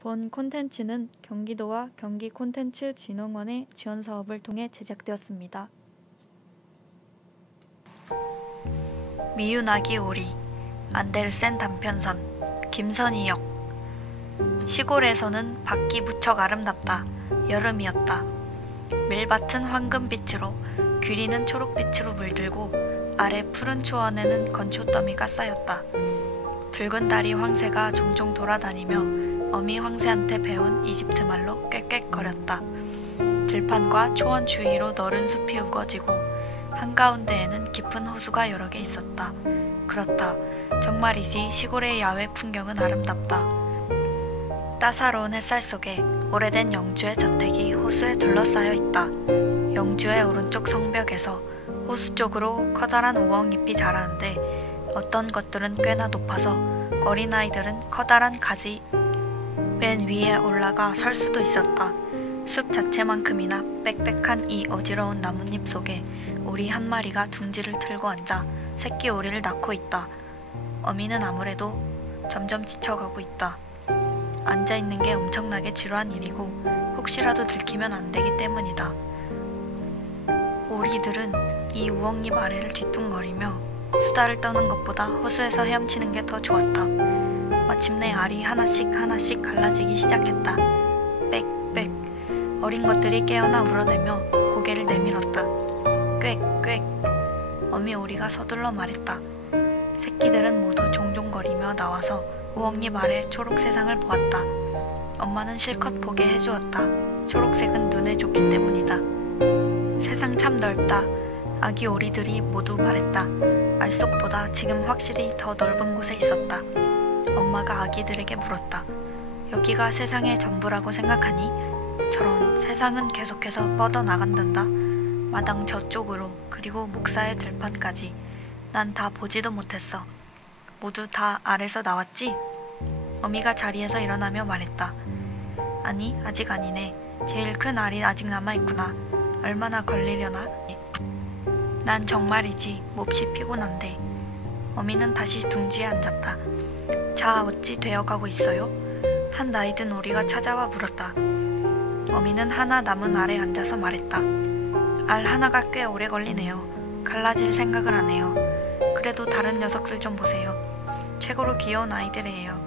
본 콘텐츠는 경기도와 경기콘텐츠진흥원의 지원사업을 통해 제작되었습니다. 미운아기 오리, 안데르센 단편선, 김선희 역. 시골에서는 밖이 무척 아름답다. 여름이었다. 밀밭은 황금빛으로, 귀리는 초록빛으로 물들고 아래 푸른 초원에는 건초더미가 쌓였다. 붉은 다리 황새가 종종 돌아다니며 어미 황새한테 배운 이집트 말로 꽥꽥거렸다. 들판과 초원 주위로 너른 숲이 우거지고 한가운데에는 깊은 호수가 여러 개 있었다. 그렇다. 정말이지 시골의 야외 풍경은 아름답다. 따사로운 햇살 속에 오래된 영주의 저택이 호수에 둘러싸여 있다. 영주의 오른쪽 성벽에서 호수 쪽으로 커다란 우엉잎이 자라는데 어떤 것들은 꽤나 높아서 어린아이들은 커다란 가지 맨 위에 올라가 설 수도 있었다. 숲 자체만큼이나 빽빽한 이 어지러운 나뭇잎 속에 오리 한 마리가 둥지를 틀고 앉아 새끼 오리를 낳고 있다. 어미는 아무래도 점점 지쳐가고 있다. 앉아있는 게 엄청나게 지루한 일이고 혹시라도 들키면 안 되기 때문이다. 오리들은 이 우엉잎 아래를 뒤뚱거리며 수다를 떠는 것보다 호수에서 헤엄치는 게 더 좋았다. 마침내 알이 하나씩 갈라지기 시작했다. 빽빽. 어린 것들이 깨어나 울어대며 고개를 내밀었다. 꽥꽥. 어미 오리가 서둘러 말했다. 새끼들은 모두 종종거리며 나와서 우엉잎 아래 초록 세상을 보았다. 엄마는 실컷 보게 해주었다. 초록색은 눈에 좋기 때문이다. 세상 참 넓다. 아기 오리들이 모두 말했다. 알속보다 지금 확실히 더 넓은 곳에 있었다. 엄마가 아기들에게 물었다. 여기가 세상의 전부라고 생각하니? 저런, 세상은 계속해서 뻗어나간단다. 마당 저쪽으로, 그리고 목사의 들판까지. 난 다 보지도 못했어. 모두 다 알에서 나왔지? 어미가 자리에서 일어나며 말했다. 아니, 아직 아니네. 제일 큰 알이 아직 남아있구나. 얼마나 걸리려나? 난 정말이지 몹시 피곤한데. 어미는 다시 둥지에 앉았다. 자, 어찌 되어가고 있어요? 한 나이든 오리가 찾아와 물었다. 어미는 하나 남은 알에 앉아서 말했다. 알 하나가 꽤 오래 걸리네요. 갈라질 생각을 안 해요. 그래도 다른 녀석들 좀 보세요. 최고로 귀여운 아이들이에요.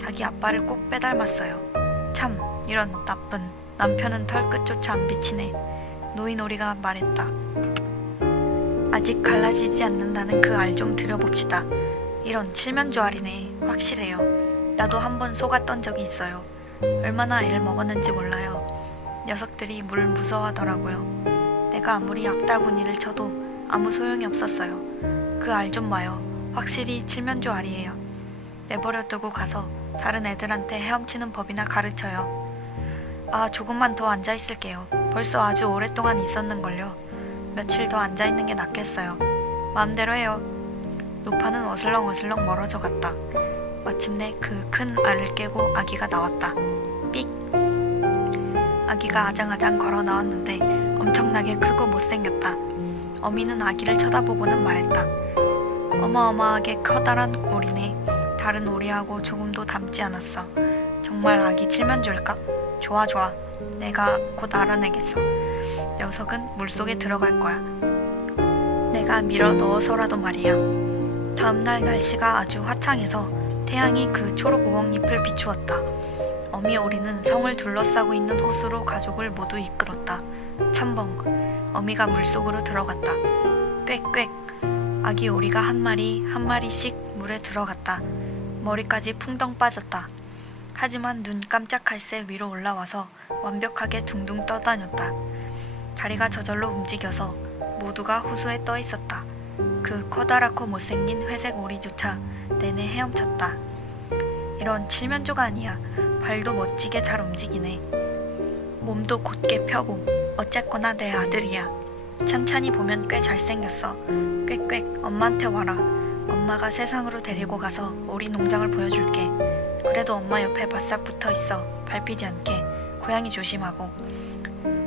자기 아빠를 꼭 빼닮았어요. 참, 이런 나쁜. 남편은 털끝조차 안 비치네. 노인 오리가 말했다. 아직 갈라지지 않는다는 그 알 좀 들여봅시다. 이런 칠면조 알이네. 확실해요. 나도 한번 속았던 적이 있어요. 얼마나 애를 먹었는지 몰라요. 녀석들이 물 무서워하더라고요. 내가 아무리 악다구니를 쳐도 아무 소용이 없었어요. 그 알 좀 봐요. 확실히 칠면조 알이에요. 내버려 두고 가서 다른 애들한테 헤엄치는 법이나 가르쳐요. 아, 조금만 더 앉아있을게요. 벌써 아주 오랫동안 있었는걸요. 며칠 더 앉아있는 게 낫겠어요. 마음대로 해요. 노파는 어슬렁어슬렁 멀어져 갔다. 마침내 그 큰 알을 깨고 아기가 나왔다. 삑! 아기가 아장아장 걸어 나왔는데 엄청나게 크고 못생겼다. 어미는 아기를 쳐다보고는 말했다. 어마어마하게 커다란 오리네. 다른 오리하고 조금도 닮지 않았어. 정말 아기 칠면조일까? 좋아. 내가 곧 알아내겠어. 녀석은 물속에 들어갈 거야. 내가 밀어 넣어서라도 말이야. 다음날 날씨가 아주 화창해서 태양이 그 초록 우엉잎을 비추었다. 어미 오리는 성을 둘러싸고 있는 호수로 가족을 모두 이끌었다. 첨벙. 어미가 물속으로 들어갔다. 꽥꽥. 아기 오리가 한 마리씩 물에 들어갔다. 머리까지 풍덩 빠졌다. 하지만 눈 깜짝할 새 위로 올라와서 완벽하게 둥둥 떠다녔다. 다리가 저절로 움직여서 모두가 호수에 떠 있었다. 그 커다랗고 못생긴 회색 오리조차 내내 헤엄쳤다. 이런 칠면조가 아니야. 발도 멋지게 잘 움직이네. 몸도 곧게 펴고. 어쨌거나 내 아들이야. 찬찬히 보면 꽤 잘생겼어. 꽥꽥. 엄마한테 와라. 엄마가 세상으로 데리고 가서 오리 농장을 보여줄게. 그래도 엄마 옆에 바싹 붙어있어. 밟히지 않게. 고양이 조심하고.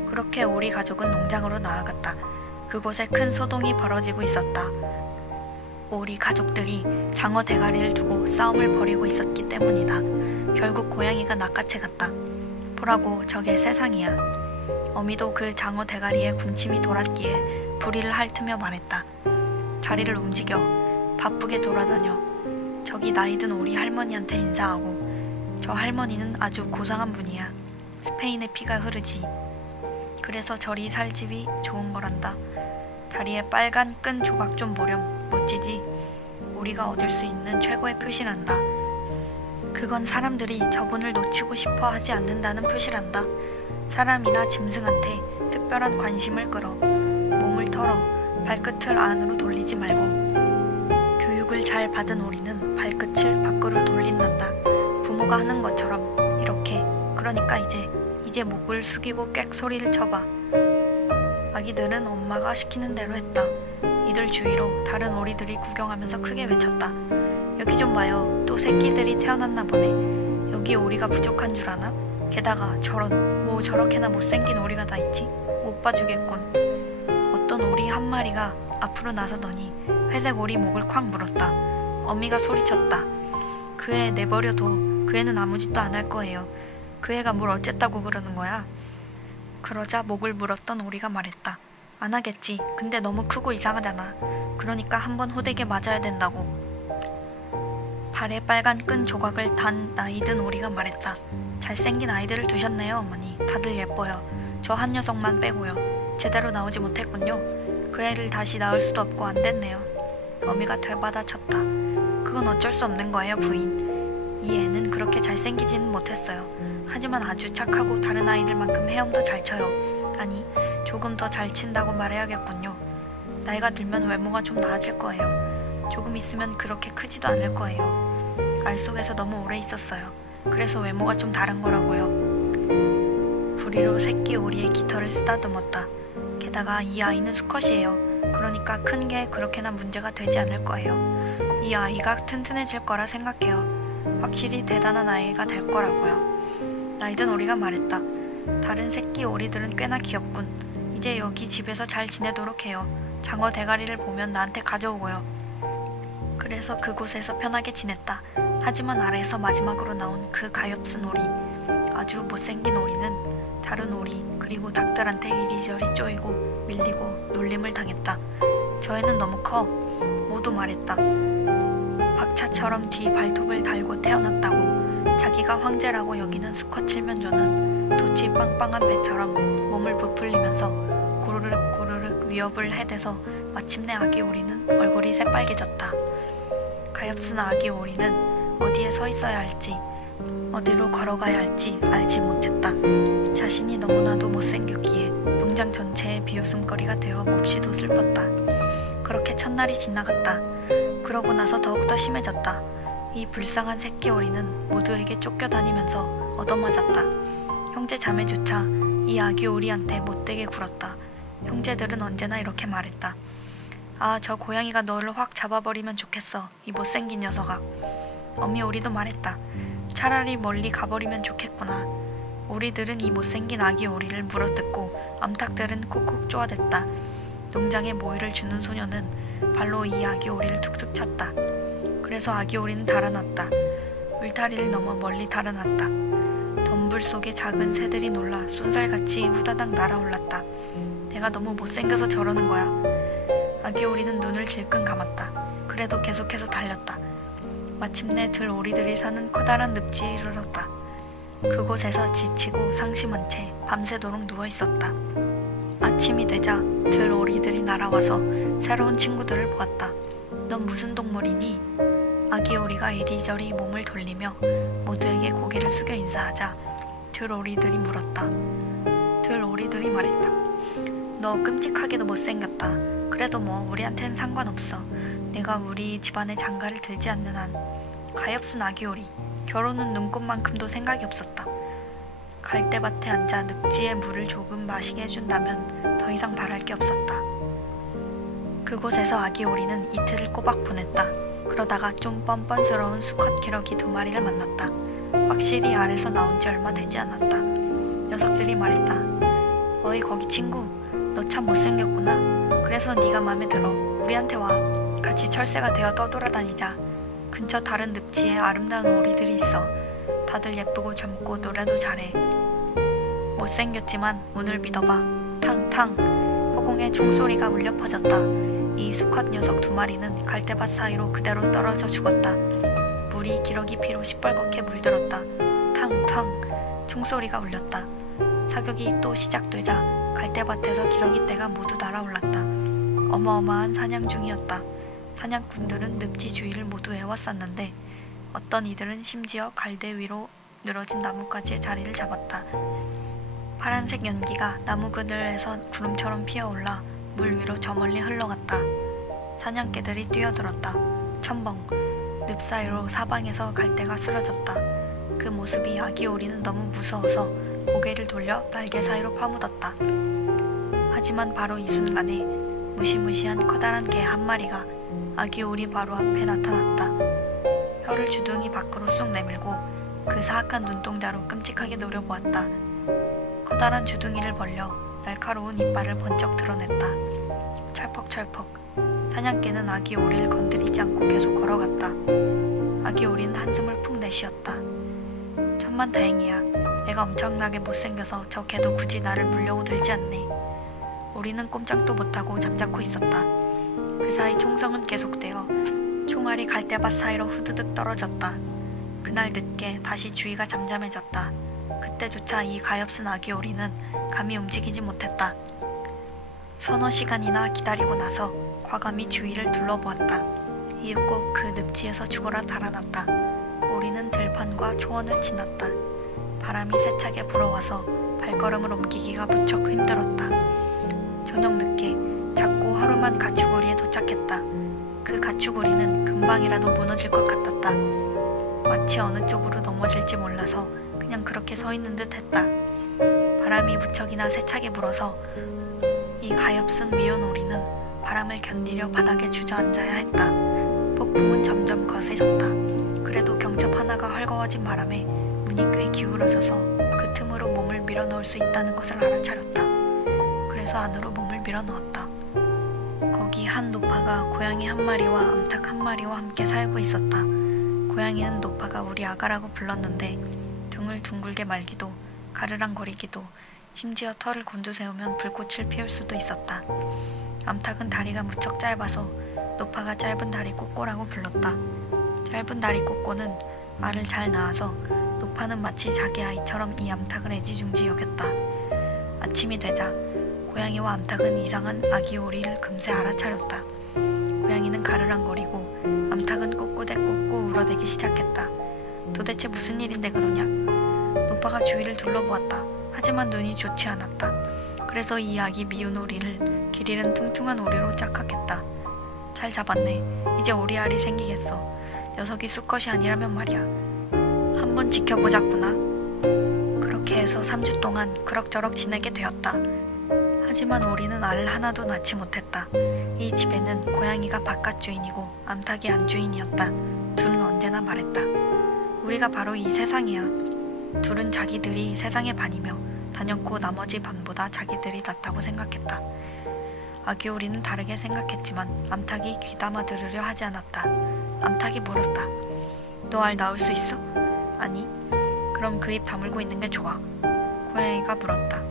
그렇게 오리 가족은 농장으로 나아갔다. 그곳에 큰 소동이 벌어지고 있었다. 오리 가족들이 장어 대가리를 두고 싸움을 벌이고 있었기 때문이다. 결국 고양이가 낚아채 갔다. 보라고, 저게 세상이야. 어미도 그 장어 대가리에 군침이 돌았기에 부리를 핥으며 말했다. 자리를 움직여. 바쁘게 돌아다녀. 저기 나이든 오리 할머니한테 인사하고. 저 할머니는 아주 고상한 분이야. 스페인의 피가 흐르지. 그래서 저리 살집이 좋은 거란다. 다리에 빨간 끈 조각 좀 보렴. 멋지지? 우리가 얻을 수 있는 최고의 표시란다. 그건 사람들이 저분을 놓치고 싶어 하지 않는다는 표시란다. 사람이나 짐승한테 특별한 관심을 끌어. 몸을 털어. 발끝을 안으로 돌리지 말고. 교육을 잘 받은 오리는 발끝을 밖으로 돌린단다. 부모가 하는 것처럼 이렇게. 그러니까 이제 목을 숙이고 꽥 소리를 쳐봐. 아기들은 엄마가 시키는 대로 했다. 이들 주위로 다른 오리들이 구경하면서 크게 외쳤다. 여기 좀 봐요. 또 새끼들이 태어났나 보네. 여기 오리가 부족한 줄 아나? 게다가 저런, 뭐 저렇게나 못생긴 오리가 다 있지? 못 봐주겠군. 어떤 오리 한 마리가 앞으로 나서더니 회색 오리 목을 콱 물었다. 어미가 소리쳤다. 그 애 내버려둬. 그 애는 아무 짓도 안 할 거예요. 그 애가 뭘 어쨌다고 그러는 거야? 그러자 목을 물었던 오리가 말했다. 안 하겠지. 근데 너무 크고 이상하잖아. 그러니까 한번 호되게 맞아야 된다고. 발에 빨간 끈 조각을 단 나이든 오리가 말했다. 잘생긴 아이들을 두셨네요, 어머니. 다들 예뻐요. 저 한 녀석만 빼고요. 제대로 나오지 못했군요. 그 애를 다시 낳을 수도 없고 안 됐네요. 어미가 되받아쳤다. 그건 어쩔 수 없는 거예요, 부인. 이 애는 그렇게 잘생기지는 못했어요. 하지만 아주 착하고 다른 아이들만큼 헤엄도 잘 쳐요. 아니, 조금 더 잘 친다고 말해야겠군요. 나이가 들면 외모가 좀 나아질 거예요. 조금 있으면 그렇게 크지도 않을 거예요. 알 속에서 너무 오래 있었어요. 그래서 외모가 좀 다른 거라고요. 부리로 새끼 오리의 깃털을 쓰다듬었다. 게다가 이 아이는 수컷이에요. 그러니까 큰 게 그렇게나 문제가 되지 않을 거예요. 이 아이가 튼튼해질 거라 생각해요. 확실히 대단한 아이가 될 거라고요. 나이든 오리가 말했다. 다른 새끼 오리들은 꽤나 귀엽군. 이제 여기 집에서 잘 지내도록 해요. 장어 대가리를 보면 나한테 가져오고요. 그래서 그곳에서 편하게 지냈다. 하지만 아래에서 마지막으로 나온 그 가엾은 오리, 아주 못생긴 오리는 다른 오리 그리고 닭들한테 이리저리 쪼이고 밀리고 놀림을 당했다. 저 애는 너무 커. 모두 말했다. 박차처럼 뒤 발톱을 달고 태어났다고. 자기가 황제라고 여기는 수컷 칠면조는 돛이 빵빵한 배처럼 몸을 부풀리면서 고르륵 고르륵 위협을 해대서 마침내 아기 오리는 얼굴이 새빨개졌다. 가엾은 아기 오리는 어디에 서 있어야 할지, 어디로 걸어가야 할지 알지 못했다. 자신이 너무나도 못생겼기에 농장 전체의 비웃음거리가 되어 몹시도 슬펐다. 그렇게 첫날이 지나갔다. 그러고 나서 더욱더 심해졌다. 이 불쌍한 새끼 오리는 모두에게 쫓겨다니면서 얻어맞았다. 형제 자매조차 이 아기 오리한테 못되게 굴었다. 형제들은 언제나 이렇게 말했다. 아, 저 고양이가 너를 확 잡아버리면 좋겠어. 이 못생긴 녀석아. 어미 오리도 말했다. 차라리 멀리 가버리면 좋겠구나. 오리들은 이 못생긴 아기 오리를 물어뜯고 암탉들은 콕콕 쪼아댔다. 농장에 모이를 주는 소녀는 발로 이 아기 오리를 툭툭 찼다. 그래서 아기 오리는 달아났다. 울타리를 넘어 멀리 달아났다. 덤불 속에 작은 새들이 놀라 쏜살같이 후다닥 날아올랐다. 내가 너무 못생겨서 저러는 거야. 아기 오리는 눈을 질끈 감았다. 그래도 계속해서 달렸다. 마침내 들 오리들이 사는 커다란 늪지에 이르렀다. 그곳에서 지치고 상심한 채 밤새도록 누워있었다. 아침이 되자 들 오리들이 날아와서 새로운 친구들을 보았다. 넌 무슨 동물이니? 아기 오리가 이리저리 몸을 돌리며 모두에게 고개를 숙여 인사하자 들 오리들이 물었다. 들 오리들이 말했다. 너 끔찍하게도 못생겼다. 그래도 뭐 우리한텐 상관없어. 내가 우리 집안의 장가를 들지 않는 한. 가엾은 아기 오리. 결혼은 눈꽃만큼도 생각이 없었다. 갈대밭에 앉아 늪지의 물을 조금 마시게 해준다면 더 이상 바랄 게 없었다. 그곳에서 아기 오리는 이틀을 꼬박 보냈다. 그러다가 좀 뻔뻔스러운 수컷 기러기 2마리를 만났다. 확실히 알에서 나온 지 얼마 되지 않았다. 녀석들이 말했다. 어이 거기 친구, 너 참 못생겼구나. 그래서 네가 맘에 들어. 우리한테 와. 같이 철새가 되어 떠돌아다니자. 근처 다른 늪지에 아름다운 오리들이 있어. 다들 예쁘고 젊고 노래도 잘해. 못생겼지만 운을 믿어봐. 탕탕. 허공에 총소리가 울려 퍼졌다. 이 수컷 녀석 2마리는 갈대밭 사이로 그대로 떨어져 죽었다. 물이 기러기 피로 시뻘겋게 물들었다. 탕탕. 총소리가 울렸다. 사격이 또 시작되자 갈대밭에서 기러기떼가 모두 날아올랐다. 어마어마한 사냥 중이었다. 사냥꾼들은 늪지 주위를 모두 에워쌌는데 어떤 이들은 심지어 갈대 위로 늘어진 나뭇가지에 자리를 잡았다. 파란색 연기가 나무 그늘에서 구름처럼 피어올라 물 위로 저 멀리 흘러갔다. 사냥개들이 뛰어들었다. 첨벙. 늪 사이로 사방에서 갈대가 쓰러졌다. 그 모습이 아기 오리는 너무 무서워서 고개를 돌려 날개 사이로 파묻었다. 하지만 바로 이 순간에 무시무시한 커다란 개 1마리가 아기 오리 바로 앞에 나타났다. 혀를 주둥이 밖으로 쑥 내밀고 그 사악한 눈동자로 끔찍하게 노려보았다. 커다란 주둥이를 벌려 날카로운 이빨을 번쩍 드러냈다. 철퍽철퍽. 사냥개는 아기 오리를 건드리지 않고 계속 걸어갔다. 아기 오리는 한숨을 푹 내쉬었다. 천만다행이야. 내가 엄청나게 못생겨서 저 개도 굳이 나를 물려고 들지 않네. 오리는 꼼짝도 못하고 잠자코 있었다. 그 사이 총성은 계속되어 총알이 갈대밭 사이로 후드득 떨어졌다. 그날 늦게 다시 주위가 잠잠해졌다. 그때조차 이 가엾은 아기 오리는 감히 움직이지 못했다. 서너 시간이나 기다리고 나서 과감히 주위를 둘러보았다. 이윽고 그 늪지에서 죽어라 달아났다. 오리는 들판과 초원을 지났다. 바람이 세차게 불어와서 발걸음을 옮기기가 무척 힘들었다. 저녁 늦게 작고 허름한 가축우리에 도착했다. 그 가축우리는 금방이라도 무너질 것 같았다. 마치 어느 쪽으로 넘어질지 몰라서 그냥 그렇게 서 있는 듯 했다. 바람이 무척이나 세차게 불어서 이 가엾은 미운 오리는 바람을 견디려 바닥에 주저앉아야 했다. 폭풍은 점점 거세졌다. 그래도 경첩 하나가 헐거워진 바람에 문이 꽤 기울어져서 그 틈으로 몸을 밀어넣을 수 있다는 것을 알아차렸다. 그래서 안으로 몸을 밀어넣었다. 거기 한 노파가 고양이 1마리와 암탉 1마리와 함께 살고 있었다. 고양이는 노파가 우리 아가라고 불렀는데 등을 둥글게 말기도 가르랑거리기도 심지어 털을 곤두세우면 불꽃을 피울 수도 있었다. 암탉은 다리가 무척 짧아서 노파가 짧은 다리 꼬꼬라고 불렀다. 짧은 다리 꼬꼬는 알을 잘 낳아서 노파는 마치 자기 아이처럼 이 암탉을 애지중지 여겼다. 아침이 되자 고양이와 암탉은 이상한 아기 오리를 금세 알아차렸다. 고양이는 가르랑거리고 암탉은 꼬꼬대꼬꼬 울어대기 시작했다. 도대체 무슨 일인데 그러냐? 노파가 주위를 둘러보았다. 하지만 눈이 좋지 않았다. 그래서 이 아기 미운 오리를 길 잃은 퉁퉁한 오리로 착각했다. 잘 잡았네. 이제 오리알이 생기겠어. 녀석이 수컷이 아니라면 말이야. 한번 지켜보자꾸나. 그렇게 해서 3주 동안 그럭저럭 지내게 되었다. 하지만 오리는 알을 하나도 낳지 못했다. 이 집에는 고양이가 바깥 주인이고 암탉이 안 주인이었다. 둘은 언제나 말했다. 우리가 바로 이 세상이야. 둘은 자기들이 세상의 반이며 단연코 나머지 반보다 자기들이 낫다고 생각했다. 아기 오리는 다르게 생각했지만 암탉이 귀담아 들으려 하지 않았다. 암탉이 물었다. 너 알 낳을 수 있어? 아니. 그럼 그 입 다물고 있는 게 좋아. 고양이가 물었다.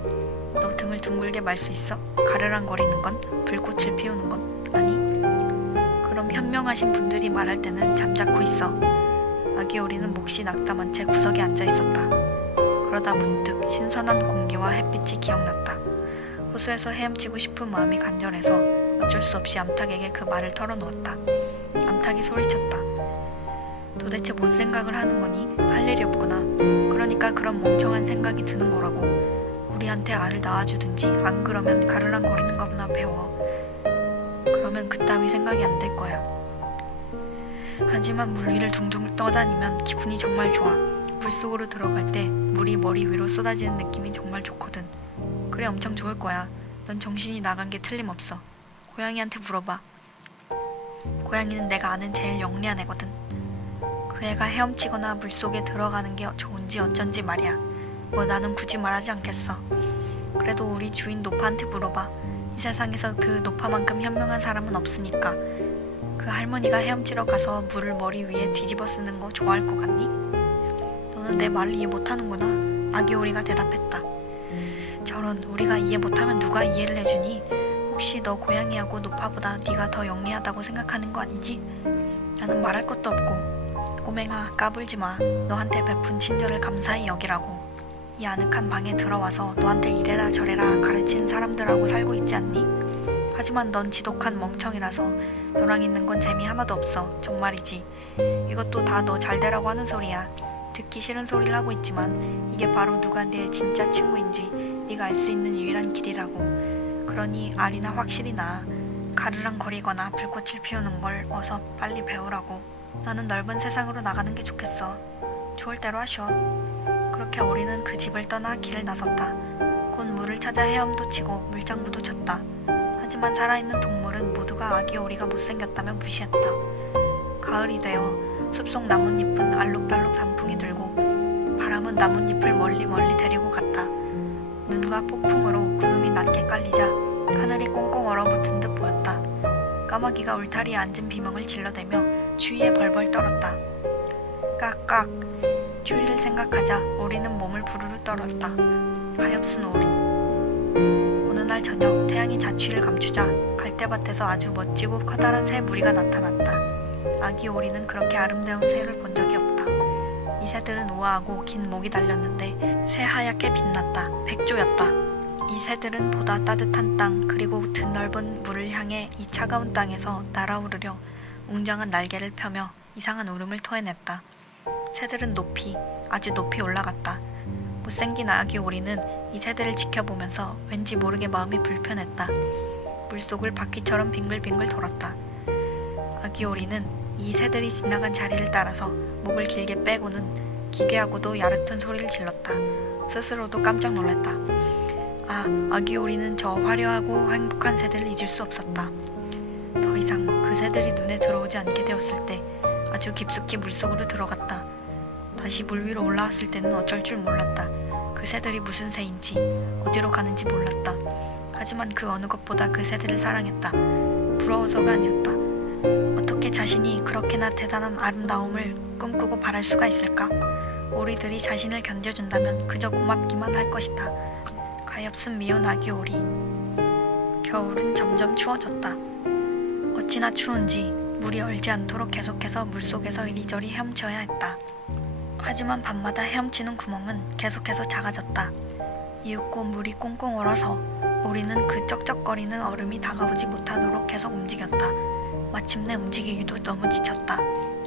너 등을 둥글게 말 수 있어? 가르랑거리는 건? 불꽃을 피우는 건? 아니. 그럼 현명하신 분들이 말할 때는 잠자코 있어. 아기 오리는 몫이 낙담한 채 구석에 앉아 있었다. 그러다 문득 신선한 공기와 햇빛이 기억났다. 호수에서 헤엄치고 싶은 마음이 간절해서 어쩔 수 없이 암탉에게 그 말을 털어놓았다. 암탉이 소리쳤다. 도대체 뭔 생각을 하는 거니? 할 일이 없구나. 그러니까 그런 멍청한 생각이 드는 거라고. 우리한테 알을 낳아주든지 안 그러면 가르랑거리는 것나 배워. 그러면 그따위 생각이 안 들 거야. 하지만 물 위를 둥둥 떠다니면 기분이 정말 좋아. 물속으로 들어갈 때 물이 머리 위로 쏟아지는 느낌이 정말 좋거든. 그래, 엄청 좋을 거야. 넌 정신이 나간 게 틀림없어. 고양이한테 물어봐. 고양이는 내가 아는 제일 영리한 애거든. 그 애가 헤엄치거나 물속에 들어가는 게 좋은지 어쩐지 말이야. 뭐 나는 굳이 말하지 않겠어. 그래도 우리 주인 노파한테 물어봐. 이 세상에서 그 노파만큼 현명한 사람은 없으니까. 그 할머니가 헤엄치러 가서 물을 머리 위에 뒤집어 쓰는 거 좋아할 것 같니? 너는 내 말을 이해 못하는구나. 아기 오리가 대답했다. 저런, 우리가 이해 못하면 누가 이해를 해주니? 혹시 너 고양이하고 노파보다 네가 더 영리하다고 생각하는 거 아니지? 나는 말할 것도 없고. 꼬맹아, 까불지 마. 너한테 베푼 친절을 감사히 여기라고. 이 아늑한 방에 들어와서 너한테 이래라 저래라 가르치는 사람들하고 살고 있지 않니? 하지만 넌 지독한 멍청이라서 너랑 있는 건 재미 하나도 없어. 정말이지. 이것도 다 너 잘되라고 하는 소리야. 듣기 싫은 소리를 하고 있지만 이게 바로 누가 내 진짜 친구인지 네가 알 수 있는 유일한 길이라고. 그러니 알이나 확실히 나. 가르렁거리거나 불꽃을 피우는 걸 어서 빨리 배우라고. 나는 넓은 세상으로 나가는 게 좋겠어. 좋을 대로 하셔. 그렇게 오리는 그 집을 떠나 길을 나섰다. 곧 물을 찾아 헤엄도 치고 물장구도 쳤다. 하지만 살아있는 동물은 모두가 아기 오리가 못생겼다며 무시했다. 가을이 되어 숲속 나뭇잎은 알록달록 단풍이 들고 바람은 나뭇잎을 멀리 데리고 갔다. 눈과 폭풍으로 구름이 낮게 깔리자 하늘이 꽁꽁 얼어붙은 듯 보였다. 까마귀가 울타리에 앉은 비명을 질러대며 추위에 벌벌 떨었다. 깍깍. 추위를 생각하자 오리는 몸을 부르르 떨었다. 가엾은 오리. 어느 날 저녁 태양이 자취를 감추자 갈대밭에서 아주 멋지고 커다란 새 무리가 나타났다. 아기 오리는 그렇게 아름다운 새를 본 적이 없다. 이 새들은 우아하고 긴 목이 달렸는데 새하얗게 빛났다. 백조였다. 이 새들은 보다 따뜻한 땅 그리고 드넓은 물을 향해 이 차가운 땅에서 날아오르려 웅장한 날개를 펴며 이상한 울음을 토해냈다. 새들은 높이, 아주 높이 올라갔다. 못생긴 아기 오리는 이 새들을 지켜보면서 왠지 모르게 마음이 불편했다. 물속을 바퀴처럼 빙글빙글 돌았다. 아기 오리는 이 새들이 지나간 자리를 따라서 목을 길게 빼고는 기괴하고도 야릇한 소리를 질렀다. 스스로도 깜짝 놀랐다. 아기 오리는 저 화려하고 행복한 새들을 잊을 수 없었다. 더 이상 그 새들이 눈에 들어오지 않게 되었을 때 아주 깊숙이 물속으로 들어갔다. 다시 물 위로 올라왔을 때는 어쩔 줄 몰랐다. 그 새들이 무슨 새인지 어디로 가는지 몰랐다. 하지만 그 어느 것보다 그 새들을 사랑했다. 부러워서가 아니었다. 어떻게 자신이 그렇게나 대단한 아름다움을 꿈꾸고 바랄 수가 있을까? 오리들이 자신을 견뎌준다면 그저 고맙기만 할 것이다. 가엾은 미운 아기 오리. 겨울은 점점 추워졌다. 어찌나 추운지 물이 얼지 않도록 계속해서 물속에서 이리저리 헤엄쳐야 했다. 하지만 밤마다 헤엄치는 구멍은 계속해서 작아졌다. 이윽고 물이 꽁꽁 얼어서 오리는 그 쩍쩍거리는 얼음이 다가오지 못하도록 계속 움직였다. 마침내 움직이기도 너무 지쳤다.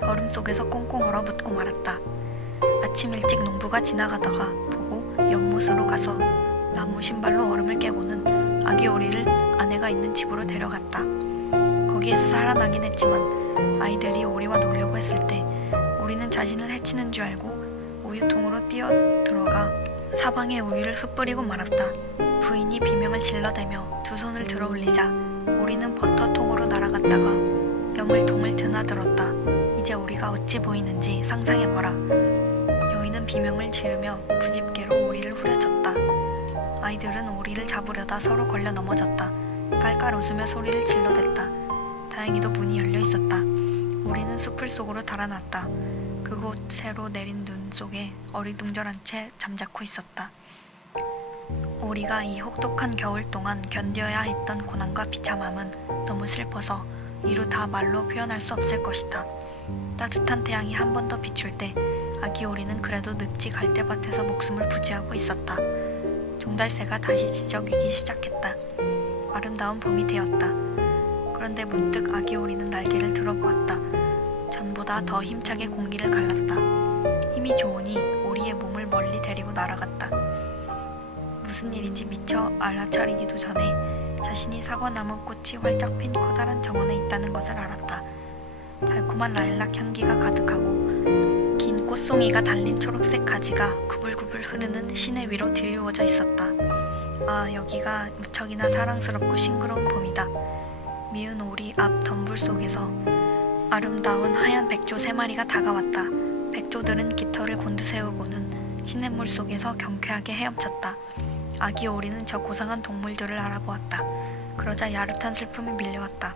얼음 속에서 꽁꽁 얼어붙고 말았다. 아침 일찍 농부가 지나가다가 보고 연못으로 가서 나무 신발로 얼음을 깨고는 아기 오리를 아내가 있는 집으로 데려갔다. 거기에서 살아나긴 했지만 아이들이 오리와 놀려고 했을 때 오리는 자신을 해치는 줄 알고 우유통으로 뛰어들어가 사방에 우유를 흩뿌리고 말았다. 부인이 비명을 질러대며 두 손을 들어 올리자 오리는 버터통으로 날아갔다가 여물통을 드나들었다. 이제 오리가 어찌 보이는지 상상해봐라. 여인은 비명을 지르며 부집개로 오리를 후려쳤다. 아이들은 오리를 잡으려다 서로 걸려 넘어졌다. 깔깔 웃으며 소리를 질러댔다. 다행히도 문이 열려 있었다. 오리는 숲을 속으로 달아났다. 그곳으로 내린 눈 속에 어리둥절한 채 잠자코 있었다. 오리가 이 혹독한 겨울 동안 견뎌야 했던 고난과 비참함은 너무 슬퍼서 이루 다 말로 표현할 수 없을 것이다. 따뜻한 태양이 한 번 더 비출 때 아기 오리는 그래도 늪지 갈대밭에서 목숨을 부지하고 있었다. 종달새가 다시 지저귀기 시작했다. 아름다운 봄이 되었다. 그런데 문득 아기 오리는 날개를 들어보았다. 전보다 더 힘차게 공기를 갈랐다. 힘이 좋으니 오리의 몸을 멀리 데리고 날아갔다. 무슨 일인지 미처 알아차리기도 전에 자신이 사과나무 꽃이 활짝 핀 커다란 정원에 있다는 것을 알았다. 달콤한 라일락 향기가 가득하고 긴 꽃송이가 달린 초록색 가지가 구불구불 흐르는 시내 위로 드리워져 있었다. 여기가 무척이나 사랑스럽고 싱그러운 봄이다. 미운 오리 앞 덤불 속에서 아름다운 하얀 백조 3마리가 다가왔다. 백조들은 깃털을 곤두세우고는 시냇물 속에서 경쾌하게 헤엄쳤다. 아기 오리는 저 고상한 동물들을 알아보았다. 그러자 야릇한 슬픔이 밀려왔다.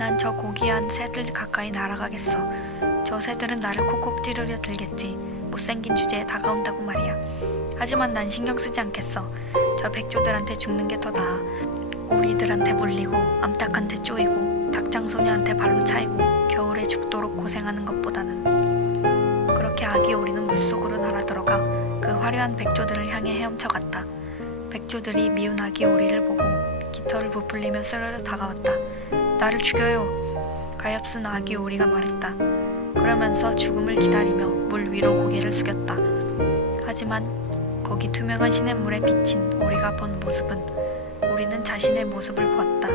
난 저 고귀한 새들 가까이 날아가겠어. 저 새들은 나를 콕콕 찌르려 들겠지. 못생긴 주제에 다가온다고 말이야. 하지만 난 신경 쓰지 않겠어. 저 백조들한테 죽는 게 더 나아. 오리들한테 물리고 암탉한테 쪼이고 닭장소녀한테 발로 차이고 겨울에 죽도록 고생하는 것보다는. 그렇게 아기 오리는 물속으로 날아들어가 그 화려한 백조들을 향해 헤엄쳐갔다. 백조들이 미운 아기 오리를 보고 깃털을 부풀리며 스르르 다가왔다. 나를 죽여요. 가엾은 아기 오리가 말했다. 그러면서 죽음을 기다리며 물 위로 고개를 숙였다. 하지만 거기 투명한 시냇물에 비친 오리가 본 모습은, 오리는 자신의 모습을 보았다.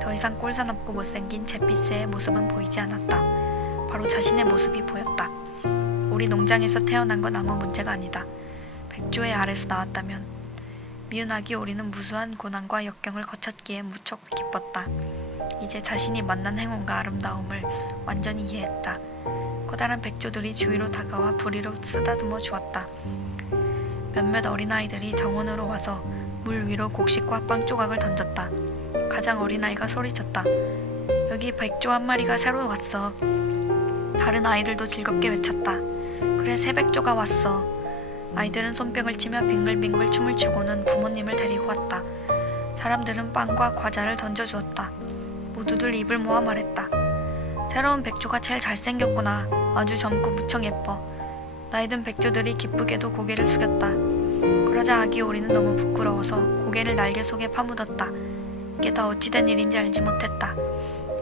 더 이상 꼴사납고 못생긴 잿빛새의 모습은 보이지 않았다. 바로 자신의 모습이 보였다. 오리 농장에서 태어난 건 아무 문제가 아니다. 백조의 알에서 나왔다면. 미운 아기 오리는 무수한 고난과 역경을 거쳤기에 무척 기뻤다. 이제 자신이 만난 행운과 아름다움을 완전히 이해했다. 커다란 백조들이 주위로 다가와 부리로 쓰다듬어 주었다. 몇몇 어린아이들이 정원으로 와서 물 위로 곡식과 빵 조각을 던졌다. 가장 어린아이가 소리쳤다. 여기 백조 한 마리가 새로 왔어. 다른 아이들도 즐겁게 외쳤다. 그래, 새 백조가 왔어. 아이들은 손뼉을 치며 빙글빙글 춤을 추고는 부모님을 데리고 왔다. 사람들은 빵과 과자를 던져주었다. 모두들 입을 모아 말했다. 새로운 백조가 제일 잘생겼구나. 아주 젊고 무척 예뻐. 나이든 백조들이 기쁘게도 고개를 숙였다. 그러자 아기 오리는 너무 부끄러워서 고개를 날개 속에 파묻었다. 이게 다 어찌된 일인지 알지 못했다.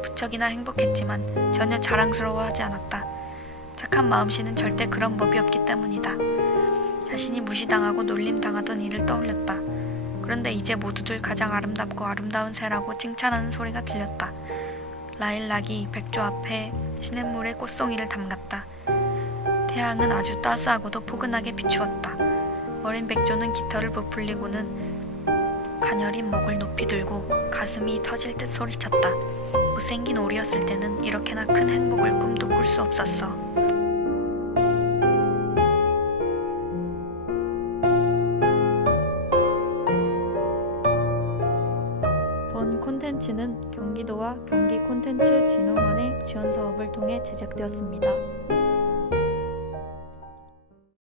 무척이나 행복했지만 전혀 자랑스러워하지 않았다. 착한 마음씨는 절대 그런 법이 없기 때문이다. 자신이 무시당하고 놀림당하던 일을 떠올렸다. 그런데 이제 모두들 가장 아름답고 아름다운 새라고 칭찬하는 소리가 들렸다. 라일락이 백조 앞에 시냇물에 꽃송이를 담갔다. 태양은 아주 따스하고도 포근하게 비추었다. 어린 백조는 깃털을 부풀리고는 가녀린 목을 높이 들고 가슴이 터질 듯 소리쳤다. 못생긴 오리였을 때는 이렇게나 큰 행복을 꿈도 꿀 수 없었어. 본 콘텐츠는 경기도와 경기콘텐츠진흥원의 지원사업을 통해 제작되었습니다.